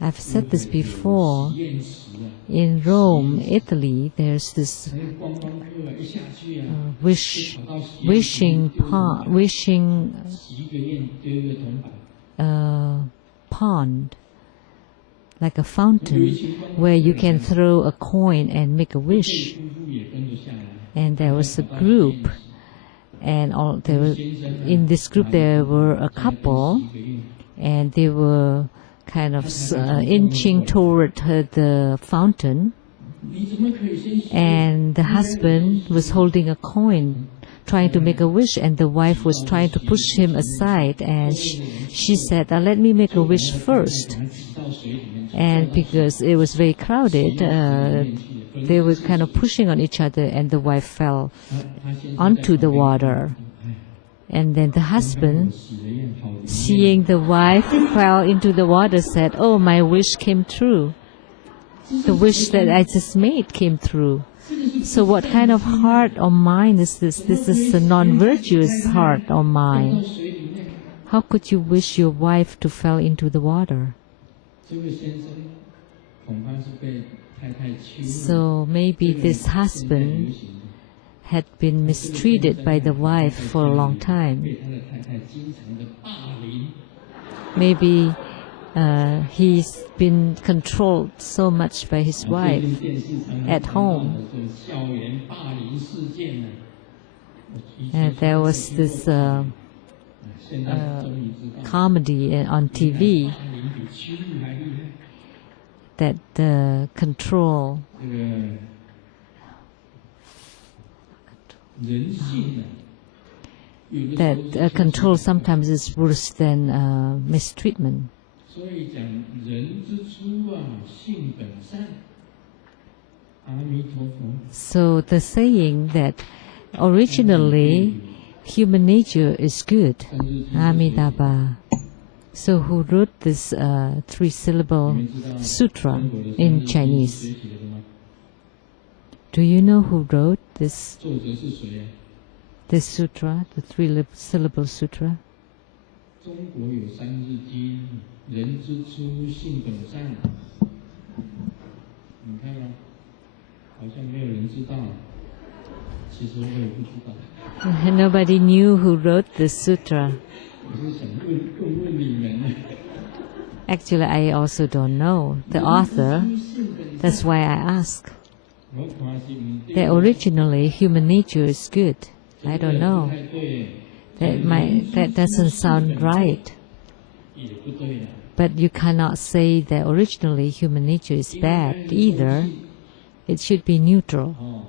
I've said this before. In Rome, Italy, there's this wishing pond, like a fountain, where you can throw a coin and make a wish. And there was a group, and in this group there were a couple, and they were kind of inching toward the fountain, and the husband was holding a coin, trying to make a wish, and the wife was trying to push him aside, and she said, let me make a wish first. And because it was very crowded, they were kind of pushing on each other, and the wife fell onto the water. And then the husband, seeing the wife fell into the water, said, "Oh, my wish came true. The wish that I just made came true." So what kind of heart or mind is this? This is a non-virtuous heart or mind. How could you wish your wife to fall into the water? So maybe this husband had been mistreated by the wife for a long time. Maybe he's been controlled so much by his wife at home. There was this comedy on TV that control control sometimes is worse than mistreatment. So the saying that originally human nature is good, Amitabha. So who wrote this 3-syllable sutra in Chinese? Do you know who wrote this sutra, the 3-syllable sutra? Nobody knew who wrote this sutra. Actually, I also don't know the author. That's why I ask. That originally human nature is good. I don't know. That doesn't sound right. But you cannot say that originally human nature is bad either. It should be neutral.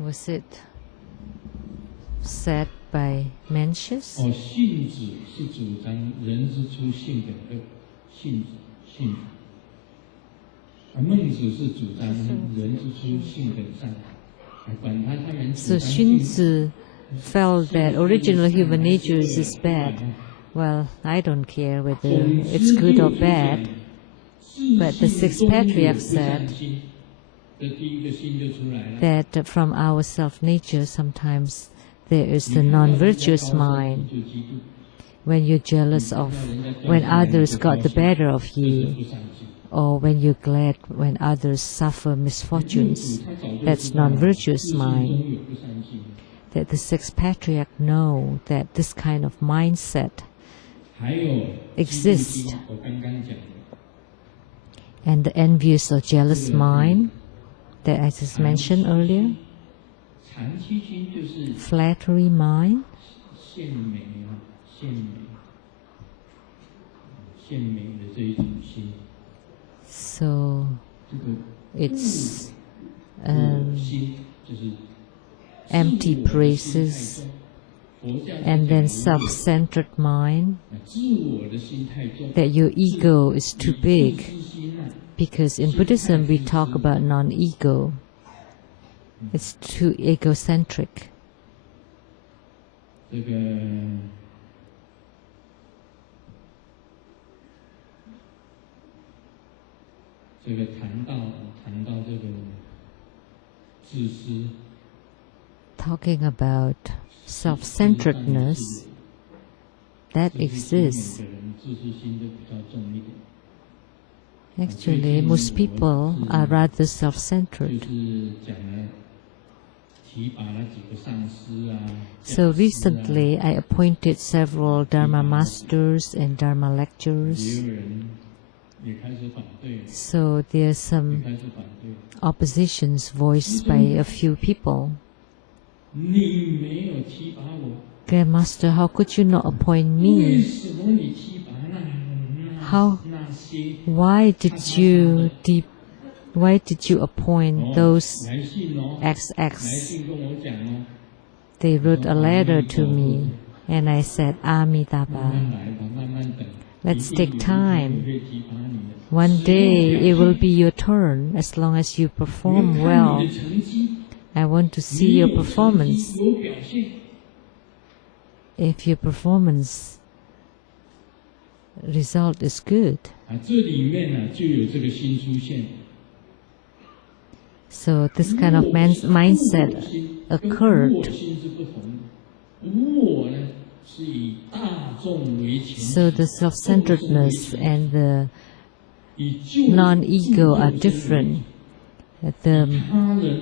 Was it said by Mencius? So Xunzi felt that original human nature is bad. Well, I don't care whether it's good or bad. But the sixth patriarch said that from our self-nature sometimes there is the non-virtuous mind. When you're jealous of when others got the better of you, or when you're glad when others suffer misfortunes, that's non-virtuous mind. That the sixth patriarch know that this kind of mindset exists. And the envious or jealous mind that I just mentioned earlier, flattery mind, so it's empty praises, and then self-centered mind, that your ego is too big. Because in Buddhism we talk about non-ego. It's too egocentric. talking about self-centeredness that exists. Actually, most people are rather self-centered. So recently, I appointed several Dharma masters and Dharma lecturers. So there's some oppositions voiced by a few people. Grandmaster, how could you not appoint me? Why did you appoint those XX? They wrote a letter to me, and I said, Amitabha, let's take time. One day it will be your turn, as long as you perform well. I want to see your performance. If your performance result is good. So this kind of mindset occurred. So the self-centeredness and the non-ego are different. The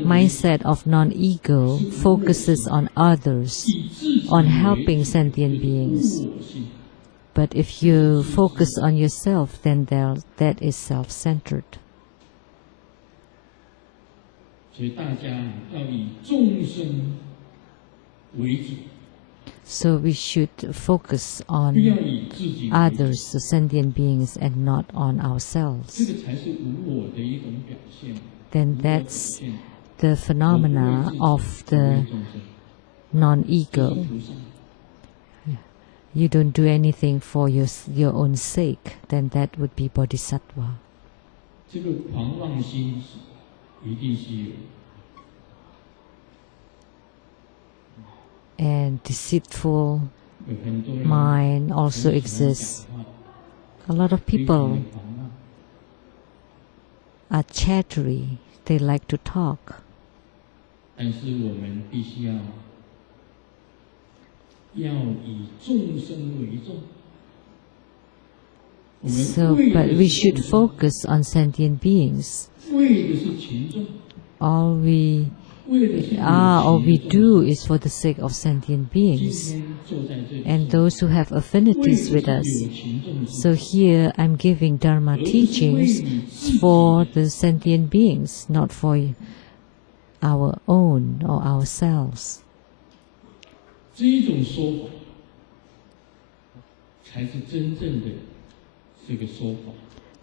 mindset of non-ego focuses on others, on helping sentient beings. But if you focus on yourself, then that is self-centered. So we should focus on others, the sentient beings, and not on ourselves. Then that's the phenomena of the non-ego. You don't do anything for your own sake, then that would be bodhisattva. And deceitful mind also exists. A lot of people are chattery, they like to talk. But we should focus on sentient beings. All we are or we do is for the sake of sentient beings and those who have affinities with us. So here I'm giving Dharma teachings for the sentient beings, not for our own or ourselves.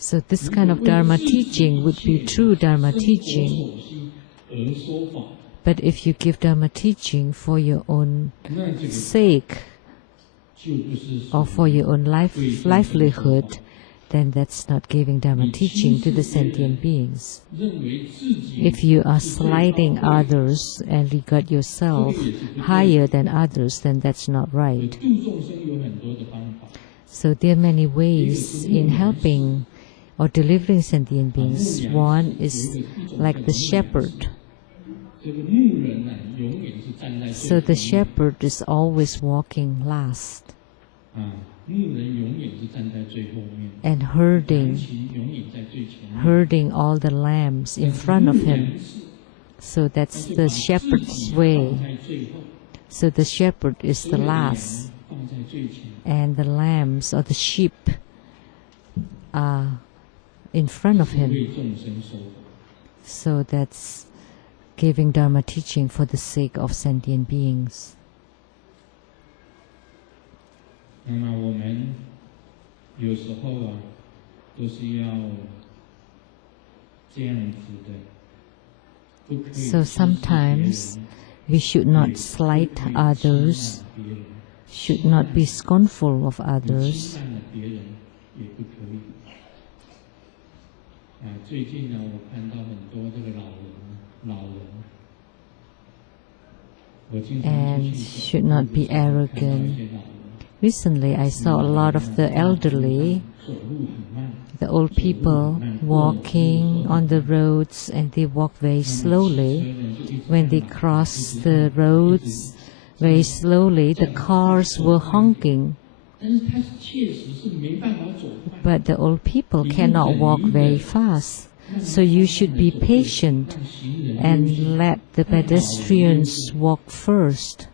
So this kind of Dharma teaching would be true Dharma teaching. But if you give Dharma teaching for your own sake or for your own livelihood, then that's not giving Dharma teaching to the sentient beings. If you are slighting others and regard yourself higher than others, then that's not right. So there are many ways in helping or delivering sentient beings. One is like the shepherd. So the shepherd is always walking last and herding all the lambs in front of him. So that's the shepherd's way. So the shepherd is the last, and the lambs or the sheep are in front of him. So that's giving Dharma teaching for the sake of sentient beings. So sometimes we should not slight others, should not be scornful of others. And should not be arrogant. Recently, I saw a lot of the elderly. The old people walking on the roads, and they walk very slowly. When they cross the roads very slowly, the cars were honking. But the old people cannot walk very fast. So you should be patient and let the pedestrians walk first,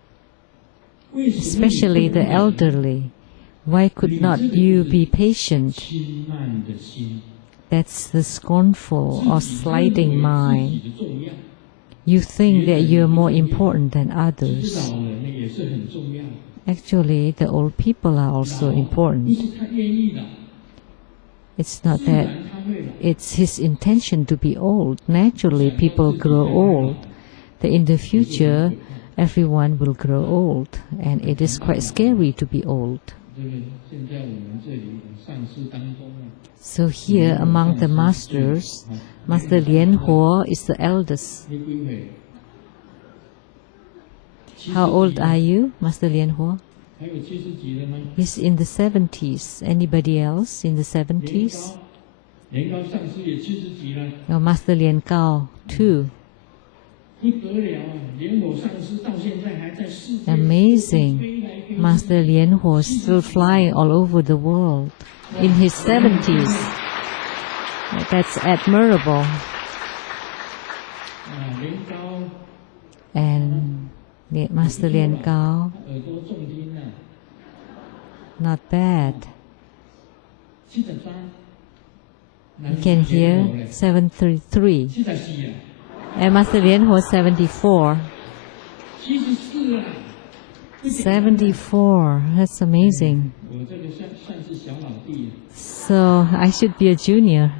especially the elderly. Why could not you be patient? That's the scornful or slighting mind. You think that you're more important than others. Actually, the old people are also important. It's not that it's his intention to be old. Naturally, people grow old. That in the future, everyone will grow old, and it is quite scary to be old. So here, among the masters, Master Lian is the eldest. How old are you, Master Lian? He's in the 70s. Anybody else in the 70s? Oh, Master Lian Gao, too. Amazing. Master Lian is still flying all over the world in his 70s. That's admirable. And Master Lian Gao, not bad. You can hear 733. And Master Lian was 74. 74, that's amazing. So I should be a junior.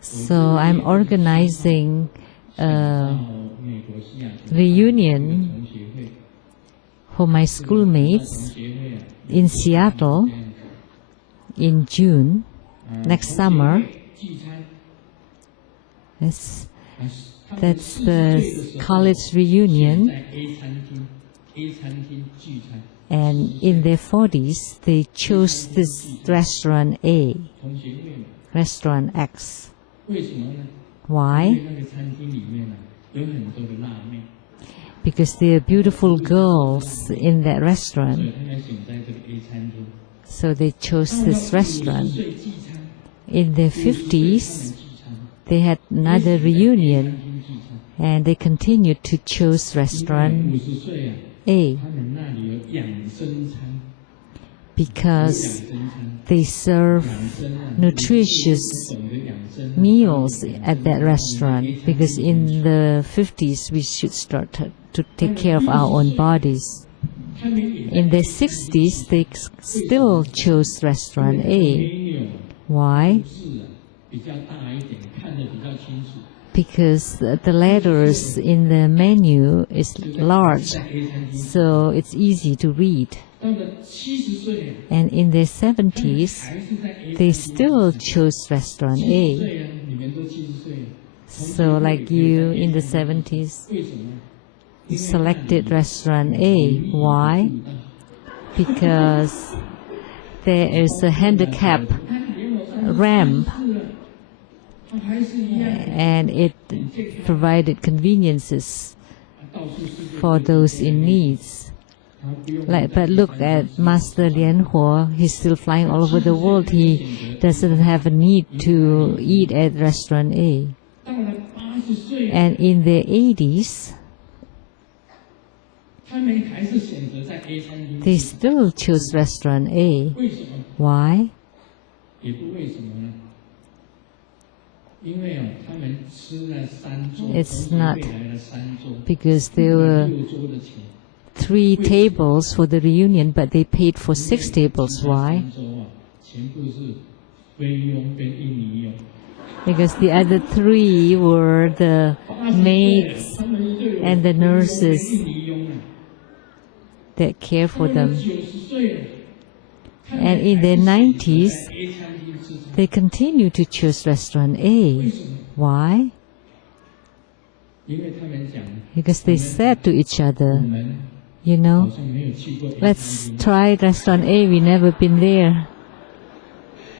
So I'm organizing a reunion for my schoolmates in Seattle in June, next summer. That's the college reunion. And in their 40s, they chose this restaurant A, restaurant X. Why? Because there are beautiful girls in that restaurant. So they chose this restaurant. In their 50s, they had another reunion, and they continued to choose restaurant A because they serve nutritious meals at that restaurant, because in the 50s we should start to take care of our own bodies. In the 60s they still chose restaurant A. Why? Because the letters in the menu is large, so it's easy to read. And in their 70s, they still chose restaurant A. So like you in the 70s, you selected restaurant A. Why? Because there is a handicap ramp, and it provided conveniences for those in needs. But look at Master Lian, he's still flying all over the world. He doesn't have a need to eat at restaurant A. And in their 80s, they still chose restaurant A. Why? It's not because there were 3 tables for the reunion, but they paid for 6 tables. Why? Because the other 3 were the maids and the nurses that care for them. And in their 90s, they continue to choose restaurant A. Why? Because they said to each other, You know, let's try restaurant A. We never been there.